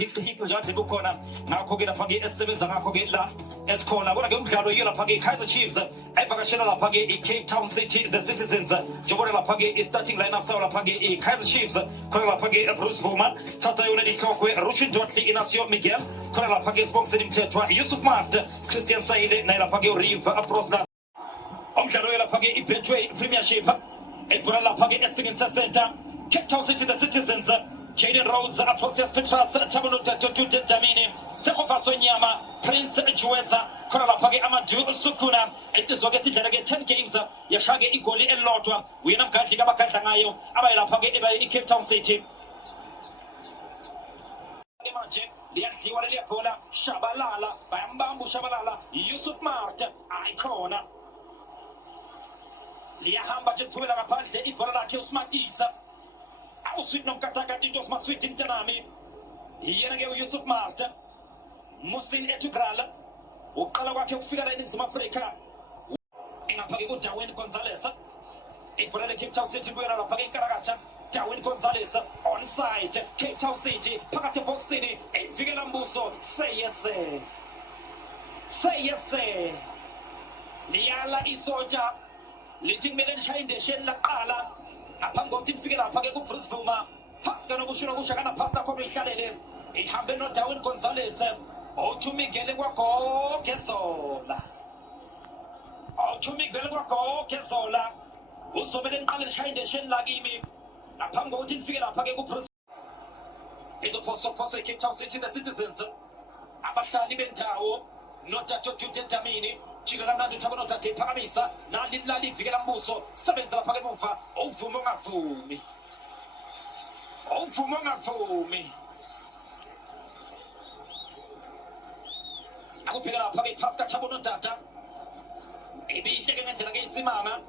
hik nje kukhona ngakho-ke lapha-ke esisebenza ngakho-ke la esikhona kodwa-ke umdlalo-ke lapha-ke i-Kaizer Chiefs ayivakashela lapha-ke i-Cape Town City the Citizens njengobona lapha-ke i-starting lineup sayo lapha-ke i-Kaizer Chiefs khona lapha-ke Bruce Bvuma thatha yona lihlokwe Rushin Dotli Inacio Miguel khona lapha-ke Sibongiseni Mthethwa Yusuf Mart Christian Sayile naye lapha-ke urive Aprosla umdlalo-ke lapha-ke i-Betway Premiership ebhora lapha-ke esingeni center Cape Town City the Citizens Jaden Rhodes, Aposias Petras, Tabunuta Tutu Damini, Tekofaso Nyama, Prince Jueza, Koralapage Amadu Sukuna, it's a Sogasi 10 games, Yashage Igoli and Lotwa, we have got Gabakatangayo, Abayapage in Cape Town City. Imagine the Altiwalia Cola, Shabalala, Bambambu Shabalala, Yusuf Mart, Icona. Liahamba Pula Palte, Ipola Kills Matisa. Auswit nom katakati dos maswit intanami yenage Yusuf Marta Musin Etugral ukala wake ufika la nzima Afrika inapage ko Darwin Gonzalez iporele Cape Town City bwera la page karagacha Darwin Gonzalez on site Cape Town City pakati boxini evikela mbuso say yes liyala isoja litingmelen shinde shella qala aphangothi mfikela phake ku Bruce Bvuma phasika nokushona kushakana pasta khona ihlalele ihambe no Darwin Gonzalez othumigele kwakho kezola uzobele niqale shayinde shenla kimi aphangothi mfikela phake ku Bruce izophoso Cape Town City the Citizens abahlali bendawo notato Tutu Damini Chiganandi Tabanota Paramisa, Nalilali Vigala Muso, Sevens la Pagamufa, Ofumonga Fumi. I will pick up Pagi Pasca Chabonotata. Maybe taking it against Simana.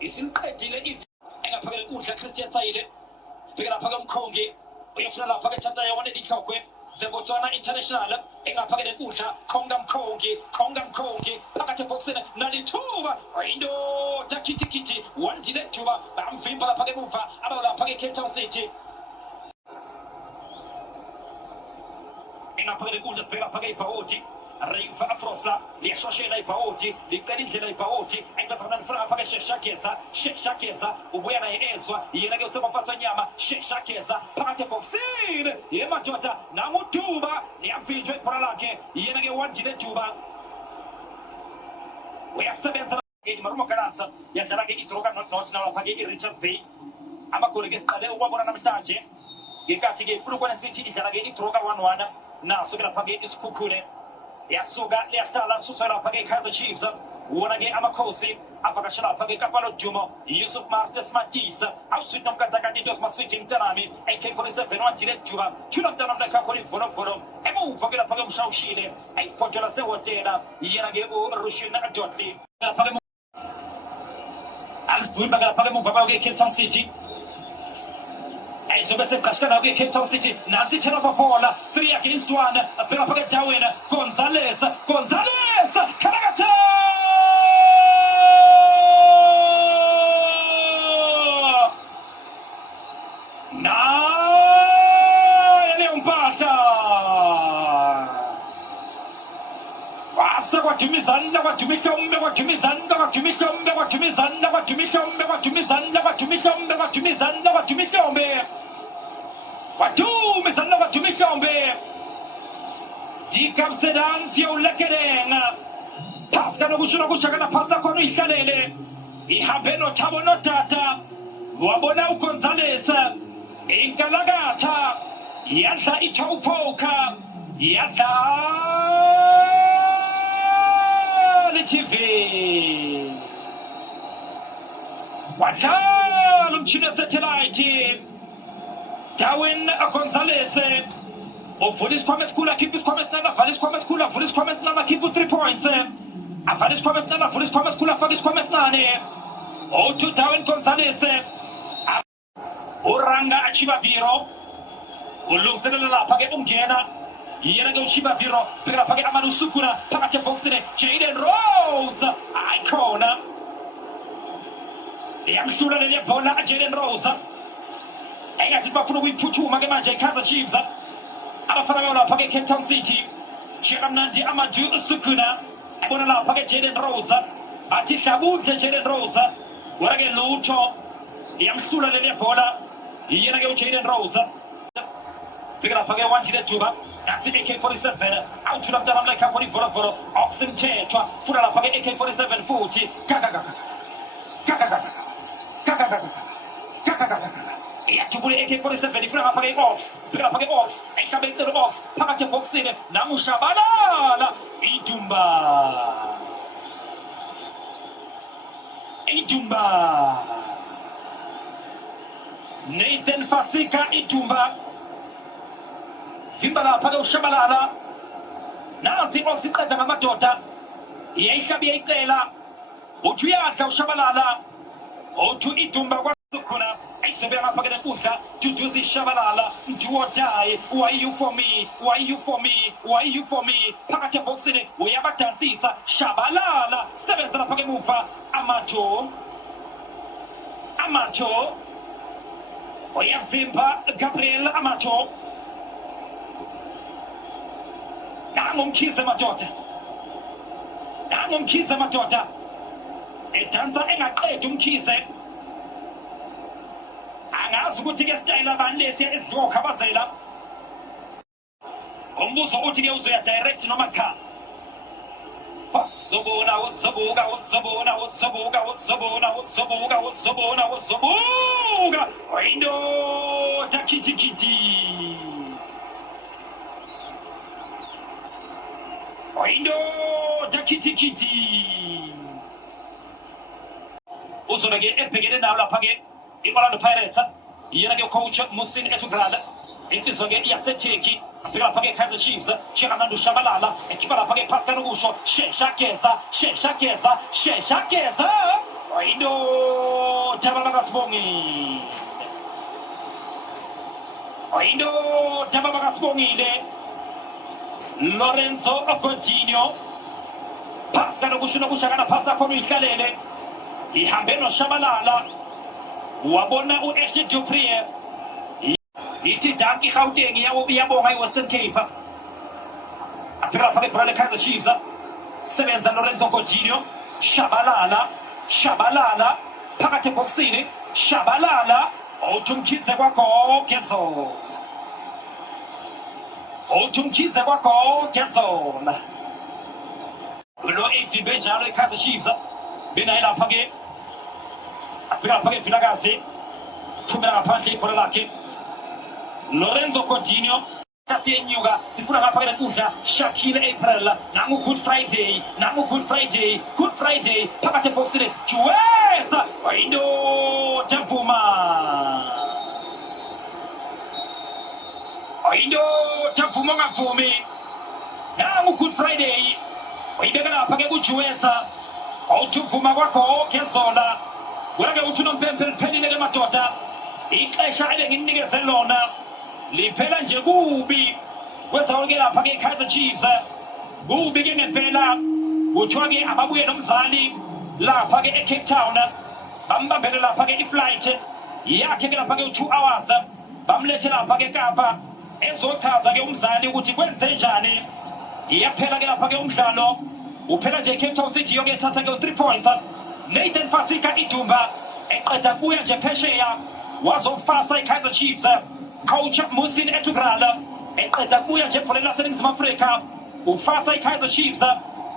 It's in Petile if and a Pagamucha Christian Saide. Speak up Pagam Kongi, we have a Pagata, I wanted to talk with. The Botswana International, Engapagade Usha, Kongam Kongi, Pakate Boxen, Nalituba, Rindo, Takiti, one Dilectuba, Amfimba Pagamufa, about Pagi Cape Town City. Engapagade Usha, Spela Pagay Paoti, Riva Afrosla, the Shoshela Paoti, the Canintela Paoti, and the Saman Frapaga Shakesa, Uena Eswa, Yenago Fasanyama, Shakesa, Pakate Boxin, Yemajota, Namutuba, the Amphidre Paralake, Yenage one Dilectuba. We are 7 in Marumakanza, Yataraki Droga, not now Pagi Richards Bay. Amakura gets Tadeo Wabanamasaje. You got to get Prukan City, Yaragi Droga 1 now, so Pagi is Kukune. Yasuga, Yatala, Susara Pagi Kaizer Chiefs, Wanage Amakosi, Apakashara Pagi Kapalo Jumo, Yusuf Martes Matisa, Auswit of Katakati dos Maswitting Tanami, and came for his 7 Juba, Chunatan of the Kakori Foro, Emu Pagala Pagam Shaushile, and Potala Sewatera, Yanage Rushin Jotli, Alfubaga Pagamu Pagay Cape Town City. Isobese Kashkana Cape Town City, Nancy Cherapola, 3 against 1, as Perapaga Darwin, Gonzalez, Karagata! Leon Pasha! Wasa kwa tumizanda, kwa tumishombe, kwa tumizanda, kwa tumishombe, kwa tumizanda, kwa tumishombe, kwa tumizanda, kwa tumishombe, kwa tumizanda, kwa tumishombe. Watumizanda, kwa tumishombe. Dikam sedans yo lekedenga. Paska no gushuna gushakana pasta kono ishalele. Ihabeno tabono tata. Wabona Gonzalez. Inkalagata. Yadla itaupoka. Yadla TV. wadlala umtshini wesatellite Darwin Gonzalez uvula isikhwama esikhulu akhipha isikhwama esincane avala isikhwama esikhulu avula isikhwama esincane akhipha 3 points avala isikhwama esincane avula isikhwama esikhulu afaka isikhwama esincane o2 Darwin Gonzalez uranga Chibaviro ulungiselela lapha ke ungena yena ke uChibaviro sibheka lapha ke Amadu Sukuna phakathi eboxini Jaden Rhodes ayikhona yamhlula leli bhola Jaden Rhodes engathi bafuna ukuyiphuthuma ke manje Kaizer Chiefs abafana babo lapha ke Cape Town City Chikamnandi Amadu Sukuna ebona lapha ke Jaden Rhodes athi hlabudle Jaden Rhodes wona ke lutho yamhlula leli bhola yena ke uJaden Rhodes sibheka lapha ke wanjile Juba nathi AK47 awuthula mntana mla company volovolo oximthethwa funa lapha ke AK47 futhi iyajubule AK47 ifuna lapha ke Ox sibheka lapha ke Ox ayishabe icelo Ox phakathi eboxini namushabalala Idumba Nathan Fasika Idumba vimba lapha ke ushabalala nansi Ox iqeda ngamadoda iyayihlabi iyicela uthi uyadla ushabalala uthi Idumba kwakhona ayisebeka lapha ke lenkundla Duduzi Shabalala Nduodai why you for me phakathi eboxini uyabadansisa Shabalala sebenza lapha ke muva Amato uyavimba Gabriel Amato nangumkhize madoda edansa engaqedi umkhize angazi ukuthi ke style abantu lesiya esidlokhabazela umbuzo uthi ke uzoya direct noma cha Sobona Windo Takiti uzonake ebhekene nawo lapha ke iOrlando Pirates yena ke coach Musin Etugrala insizwa ke yaseTurkey sibheka lapha ke Kaizer Chiefs Chikamnandi Shabalala ekhipha lapha ke Pascal Ukusho Shesha Geza Windo Tababa Sibongile Lorenzo Coutinho Pascal Ukusho nokushakana phasa khona uyihlalele ihambe noShabalala wabona uAshley Dupree ithi Danki Gauteng iyabonga iWestern Cape asibheka lapha ke Brale Kaizer Chiefs sebenza Lorenzo Coutinho Shabalala phakathi eboxini Shabalala uthumkhize kwakho Gezola lo AFB njalo iKaizer Chiefs bena lapha ke asibheka lapha ke Vilakazi phumela ngaphandle ibhola lakhe Lorenzo Coutinho kasiyenyuka sifuna lapha ke lenkundla Shakile April nangu Good Friday phakathi eboxini Juweza Windo Tavuma ngavumi nangu Good Friday uyibeka lapha ke kuJuweza awuthuvuma kwakho Gezola wena ke uthi nompempe liphelile ke madoda ixesha ebenginikeze lona liphela nje kubi kwezawo ke lapha ke Kaizer Chiefs kubi ke ngempela kuthiwa ke ababuye nomzali lapha ke eCape Town bambambele lapha ke iflight yakhe ke lapha ke 2 hours bamlethe lapha ke Kapa ezochaza ke umzali ukuthi kwenze njani iyaphela ke lapha ke umdlalo uphela nje Cape Town City yoke ethatha ke 3 points Nathan Fasika Idumba eqeda kuya nje phesheya wazofasa iKaizer Chiefs coach Musin Etugrala eqeda kuya nje ebholeni laseNingizimu Afrika ufasa iKaizer Chiefs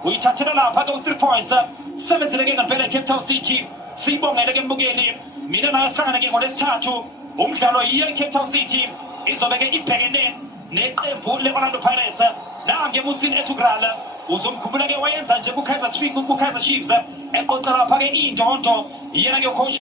uyithathela lapha ke 3 points sebenzele ke ngempela Cape Town City sibongele ke mbukeli mina nawe sihlangane ke ngolesithathu umdlalo yiye Cape Town City izobe ke ibhekene neqembu leOrlando Pirates nange Musin Etugrala uzomkhumbula ke wayenza nje kuKaizer Chiefs eqoqa lapha ke indondo yena ke coach